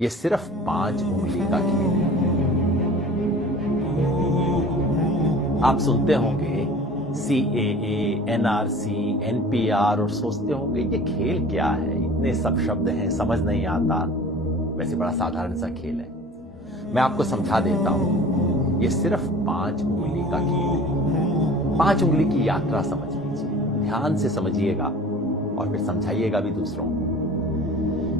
ये सिर्फ 5 उंगली का खेल है। आप सुनते होंगे CAA, NRC, NPR और सोचते होंगे ये खेल क्या है, इतने सब शब्द हैं, समझ नहीं आता। वैसे बड़ा साधारण सा खेल है। मैं आपको समझा देता हूं। ये सिर्फ 5 उंगली का खेल है। 5 उंगली की यात्रा समझ लीजिए, ध्यान से समझिएगा और फिर समझाइएगा भी दूसरों को।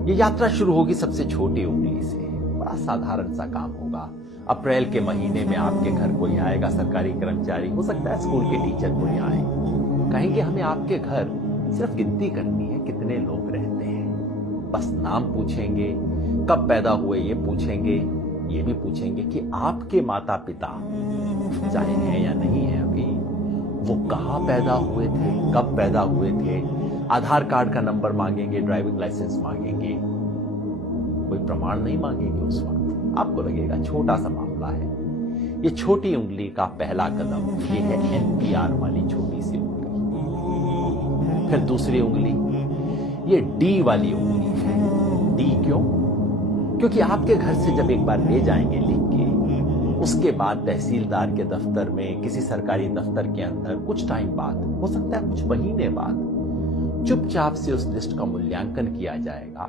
ये यात्रा शुरू होगी सबसे छोटी उंगली से। बड़ा साधारण सा काम होगा। अप्रैल के महीने में आपके घर कोई आएगा, सरकारी कर्मचारी, हो सकता है स्कूल के टीचर कोई आए, कहेंगे हमें आपके घर सिर्फ गिनती करनी है कितने लोग रहते हैं। बस नाम पूछेंगे, कब पैदा हुए ये पूछेंगे, ये भी पूछेंगे कि आपके माता पिता चाहे हैं या नहीं है अभी, वो कहां पैदा हुए थे, कब पैदा हुए थे। आधार कार्ड का नंबर मांगेंगे, ड्राइविंग लाइसेंस मांगेंगे, कोई प्रमाण नहीं मांगेंगे। उस वक्त आपको लगेगा छोटा सा मामला है। ये छोटी उंगली का पहला कदम ये है NPR वाली छोटी सी उंगली। फिर दूसरी उंगली ये D वाली उंगली है। D क्यों? क्योंकि आपके घर से जब एक बार ले जाएंगे लिख के, उसके बाद तहसीलदार के दफ्तर में, किसी सरकारी दफ्तर के अंदर कुछ टाइम बाद, हो सकता है कुछ महीने बाद, चुपचाप से उस लिस्ट का मूल्यांकन किया जाएगा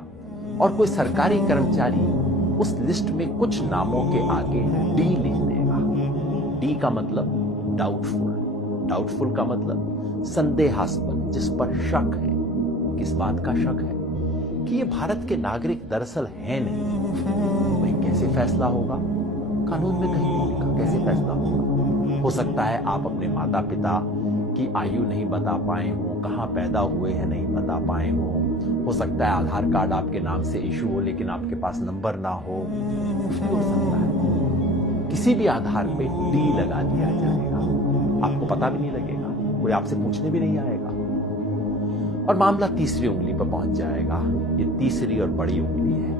और कोई सरकारी कर्मचारी उस लिस्ट में कुछ नामों के आगे D लिख देगा। D का मतलब डाउटफुल, डाउटफुल का मतलब संदेहास्पद, जिस पर शक है। किस बात का शक है? कि ये भारत के नागरिक दरअसल हैं नहीं। भाई कैसे फैसला होगा? कानून में कहीं नहीं लिखा कैसे फैसला होगा। हो सकता है आप अपने माता पिता की आयु नहीं बता पाए हो, कहां पैदा हुए हैं नहीं बता पाए हो सकता है आधार कार्ड आपके नाम से इशू हो लेकिन आपके पास नंबर ना हो, कुछ भी हो सकता है। किसी भी आधार पे D लगा दिया जाएगा, आपको पता भी नहीं लगेगा, कोई आपसे पूछने भी नहीं आएगा और मामला तीसरी उंगली पर पहुंच जाएगा। ये तीसरी और बड़ी उंगली है,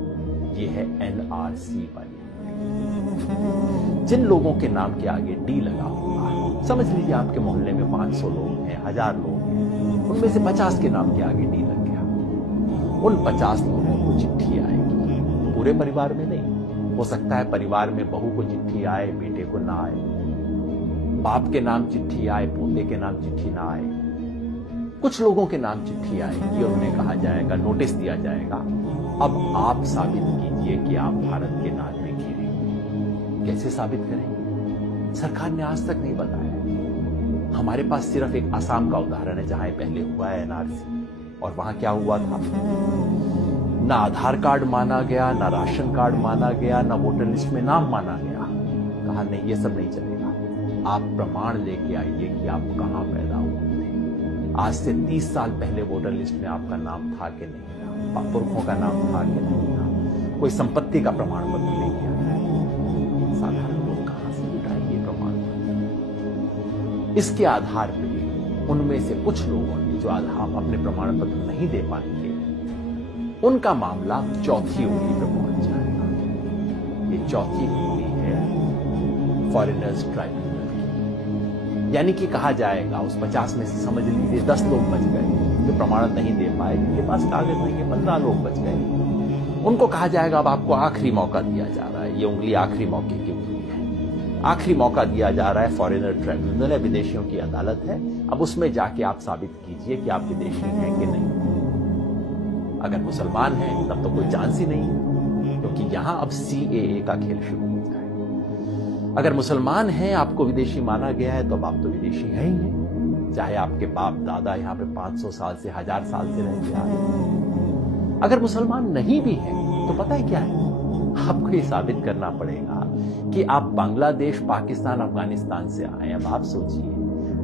ये है NRC वाली। जिन लोगों के नाम के आगे D लगा होगा, समझ लीजिए आपके मोहल्ले में 500 लोग हैं, 1000 लोग हैं, उनमें से 50 के नाम के आगे D लग गया। उन 50 लोगों को चिट्ठी आएगी, पूरे परिवार में नहीं। हो सकता है परिवार में बहू को चिट्ठी आए, बेटे को ना आए, बाप के नाम चिट्ठी आए, पोते के नाम चिट्ठी ना आए। कुछ लोगों के नाम चिट्ठी आएगी और उन्हें कहा जाएगा, नोटिस दिया जाएगा, अब आप साबित कीजिए कि आप भारत के नागरिक हैं। कैसे साबित करेंगे? सरकार ने आज तक नहीं बताया। हमारे पास सिर्फ एक असम का उदाहरण है जहां पहले हुआ है NRC, और वहां क्या हुआ था? ना आधार कार्ड माना गया, ना राशन कार्ड माना गया, ना वोटर लिस्ट में नाम माना गया। कहा नहीं, ये सब नहीं चलेगा, आप प्रमाण लेके आइए कि आप कहां पैदा हुए थे। आज से 30 साल पहले वोटर लिस्ट में आपका नाम था कि नहीं था, पुरखों का नाम था कि नहीं था, कोई संपत्ति का प्रमाण पत्र लेके आइए। साधारण लोग कहां से जुटाएंगे प्रमाण पत्र? इसके आधार पर उनमें से कुछ लोगों ने जो आधार अपने प्रमाण पत्र नहीं दे पाएंगे, उनका मामला चौथी उंगली पे पहुंच जाएगा। ये चौथी उंगली है फॉरेनर्स ट्राइब्यूनल की। यानी कि कहा जाएगा उस 50 में से समझ लीजिए 10 लोग बच गए जो प्रमाण नहीं दे पाए, जिनके पास कागज नहीं है, 15 लोग बच गए। उनको कहा जाएगा अब आपको आखिरी मौका दिया जा रहा है। ये उंगली आखिरी मौके की उंगली है। आखिरी मौका दिया जा रहा है। फॉरेनर ट्राइब्यूनल है, विदेशियों की अदालत है। अब उसमें जाके आप साबित कीजिए कि आप विदेशी हैं कि नहीं। अगर मुसलमान हैं तब तो कोई चांस ही नहीं है, क्योंकि यहां अब CAA का खेल शुरू हो जाएगा। अगर मुसलमान हैं, आपको विदेशी माना गया है, तो अब आप तो विदेशी हैं ही हैं, चाहे आपके बाप दादा यहां पे 500 साल से 1000 साल से रहते आ रहे। अगर मुसलमान नहीं भी हैं तो पता है क्या है, आपको ये साबित करना पड़ेगा कि आप बांग्लादेश, पाकिस्तान, अफगानिस्तान से आए। अब आप सोचिए,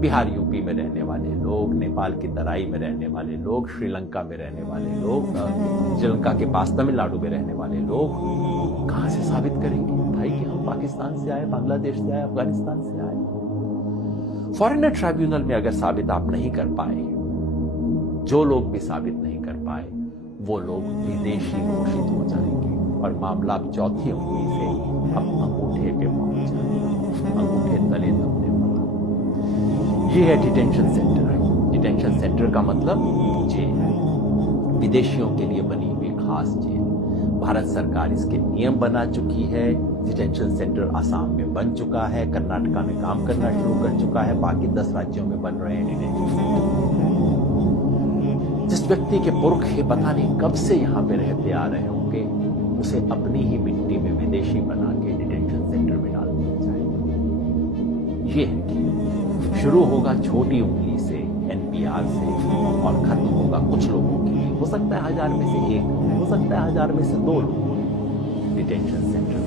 बिहार यूपी में रहने वाले लोग, नेपाल की तराई में रहने वाले लोग, श्रीलंका में रहने वाले लोग, श्रीलंका के पास तमिलनाडु में रहने वाले लोग कहां से साबित करेंगे भाई कि हम पाकिस्तान से आए, बांग्लादेश से आए, अफगानिस्तान से आए? फॉरेनर ट्राइब्यूनल में अगर साबित आप नहीं कर पाए, जो लोग भी साबित नहीं कर पाए, वो लोग विदेशी घोषित हो जाएंगे और मामला अब चौथी उंगली से अब अंगूठे पे पहुंच जाएगा, अंगूठे तले दबने वाला। ये है डिटेंशन सेंटर। डिटेंशन सेंटर का मतलब जेल, विदेशियों के लिए बनी हुई खास जेल। भारत सरकार इसके नियम बना चुकी है। डिटेंशन सेंटर आसाम में बन चुका है, कर्नाटका में काम करना शुरू कर चुका है, बाकी 10 राज्यों में बन रहे हैं डिटेंशन सेंटर। जिस व्यक्ति के पुरख ही पता नहीं कब से यहां पे रहते आ रहे होंगे, उसे अपनी ही मिट्टी में विदेशी बना के डिटेंशन सेंटर में डाल दिया जाए। ये है कि शुरू होगा छोटी उंगली से, एनपीआर से, और खत्म होगा कुछ लोगों के लिए। हो सकता है 1000 में से 1, हो सकता है 1000 में से 2 लोग डिटेंशन सेंटर।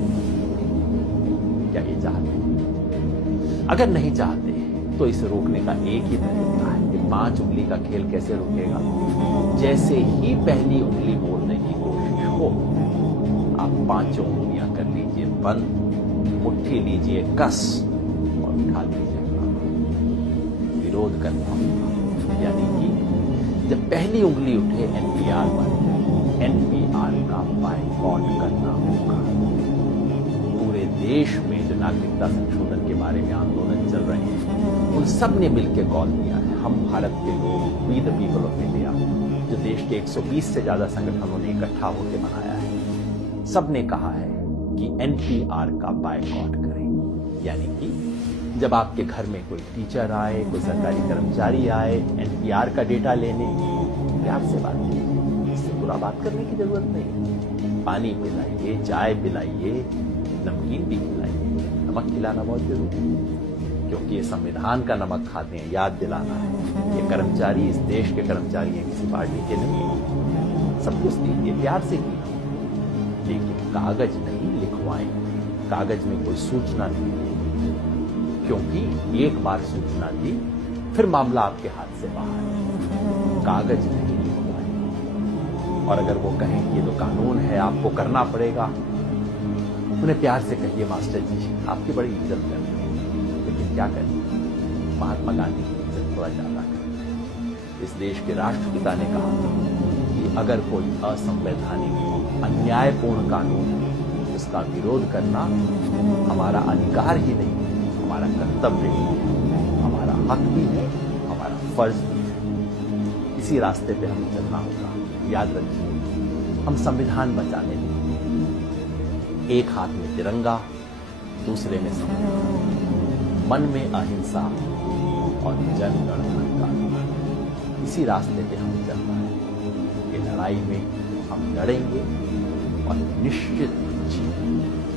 क्या ये चाहते हैं? अगर नहीं चाहते तो इसे रोकने का एक ही तरीका है कि 5 उंगली का खेल कैसे रुकेगा। जैसे ही पहली उंगली मोड़ने की कोशिश हो, आप 5 उंगलियां कर लीजिए बंद, मुट्ठी लीजिए कस और उठा लीजिए। विरोध करना होगा, यानी कि जब पहली उंगली उठे एनपीआर पर, एनपीआर का बायकॉट करना होगा। पूरे देश में जो नागरिकता संशोधन के बारे में आंदोलन चल रहे हैं, उन सब ने मिलकर कॉल दिया है। हम भारत के लोग, we the people of India, जो देश के 120 से ज्यादा संगठनों ने इकट्ठा होकर बनाया है, सब ने कहा है कि एनपीआर का बायकॉट करें। यानी कि जब आपके घर में कोई टीचर आए, कोई सरकारी कर्मचारी आए एनपीआर का डेटा लेने, प्यार से बात कीजिए, इससे बुरा बात करने की जरूरत नहीं। पानी पिलाइए, चाय पिलाइए, नमकीन भी खिलाइए। नमक खिलाना बहुत जरूरी है, क्योंकि ये संविधान का नमक खाते हैं, याद दिलाना है। ये कर्मचारी इस देश के कर्मचारी हैं, किसी पार्टी के नहीं है। सब कुछ दीजिए, प्यार से कीजिए, लेकिन कागज नहीं लिखवाएं। कागज में कोई सूचना नहीं है, क्योंकि एक बार सूचना दी फिर मामला आपके हाथ से बाहर है। कागज नहीं लिखवाएं। और अगर वो कहें कि ये तो कानून है, आपको करना पड़ेगा, उन्हें प्यार से कहिए, मास्टर जी आपकी बड़ी इज्जत करते हैं, लेकिन क्या करें, महात्मा गांधी की इज्जत थोड़ा ज्यादा करें। इस देश के राष्ट्रपिता ने कहा कि अगर कोई असंवैधानिक, अन्यायपूर्ण कानून है, इसका विरोध करना हमारा अधिकार ही नहीं, हमारा कर्तव्य भी है, हमारा हक भी है, हमारा फर्ज भी है। इसी रास्ते पे हमें चलना होगा। याद रखिए, हम संविधान बचाने नहीं, एक हाथ में तिरंगा, दूसरे में संविधान, मन में अहिंसा और जन गण मन का। इसी रास्ते पे हमें चलना है। ये लड़ाई में हम लड़ेंगे और निश्चित जीतेंगे।